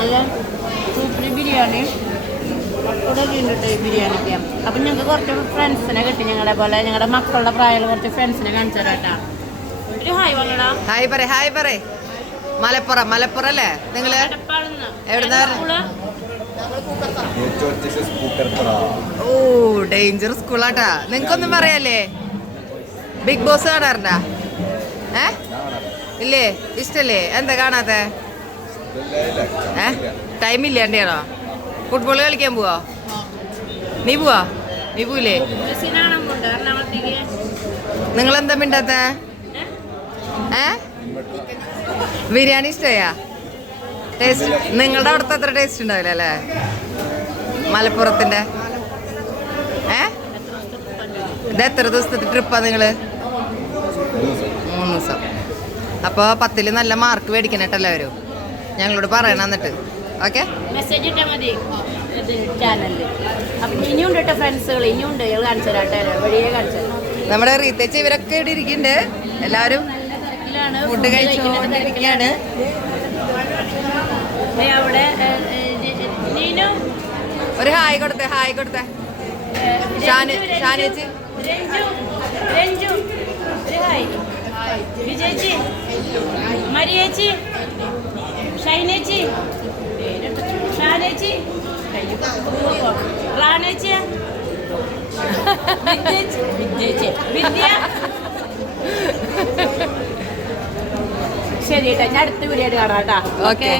നല്ല സൂപ്പർ ബിരിയാണി. കൂടെ വീണ്ടുണ്ട് ബിരിയാണിക്ക് അപ്പം ഞങ്ങൾക്ക് കുറച്ച് ഫ്രണ്ട്സിനെ കിട്ടി ഞങ്ങളെ പോലെ. ഞങ്ങളുടെ മക്കളുടെ പ്രായമുള്ള കുറച്ച് ഫ്രണ്ട്സിനെ കാണിച്ചു തരാട്ടാ ഒരു ഹായ് വന്നടാ ഹായ് പറ ഹായ് പറ മലപ്പുറം മലപ്പുറം അല്ലേ? നിങ്ങൾ എവിടുന്നാ ഓ ഡേഞ്ചർ സ്കൂളാട്ടാ നിങ്ങൾക്കൊന്നും പറയാല്ലേ? ബിഗ് ബോസ് കാണാറുണ്ടാ? ഏ? ഇല്ലേ? ഇഷ്ടല്ലേ? എന്താ കാണാത്തേ? ഏ? ടൈം ഫുട്ബോൾ കളിക്കാൻ പോവോ? നീ പോവാ? നീ പോയില്ലേ നിങ്ങളെന്താ നിങ്ങൾ മിണ്ടാത്ത ബിരിയാണി ഇഷ്ടയാ? ടേസ്റ്റ് നിങ്ങളുടെ അവിടുത്തെ അത്ര ടേസ്റ്റ് ഉണ്ടാവില്ല അല്ലേ? മലപ്പുറത്തിന്റെ? ഏ? ഇത് എത്ര ദിവസത്തെ ട്രിപ്പാ നിങ്ങൾ? മൂന്ന് ദിവസം. അപ്പോൾ പത്തിൽ നല്ല മാർക്ക് മേടിക്കണം എല്ലാവരും. ഞങ്ങളോട് പറയണം എന്നിട്ട്. ഓക്കെ മെസ്സേജ് ഇട്ടാൽ മതി. ചാനലിൽ അപ്പം ഇനിയുണ്ട് കേട്ടോ ഫ്രണ്ട്സുകൾ ഇനിയുണ്ട്. ഞങ്ങൾ കാണിച്ചു തരാട്ടെ വഴിയെ കാണിച്ചു തരാം. നമ്മുടെ റീത്തേച്ച് ഇവരൊക്കെ ഇവിടെ ഇരിക്കുന്നുണ്ട് എല്ലാവരും ഫുഡ് കഴിച്ചുകൊണ്ടിരിക്കുകയാണ് അവിടെ ഒരു ഹായ് കൊടുത്തെ ഹായ് കൊടുത്തേ. ഷാനി- വിജയച്ചി മരിയേച്ചി. ഷൈനേച്ചി. ഷാനേച്ചി റാണേച്ചി വിദ്യ. ശരി കേട്ടോ ഞാൻ അടുത്ത വീഡിയോ കാണാം കേട്ടോ. ഓക്കെ.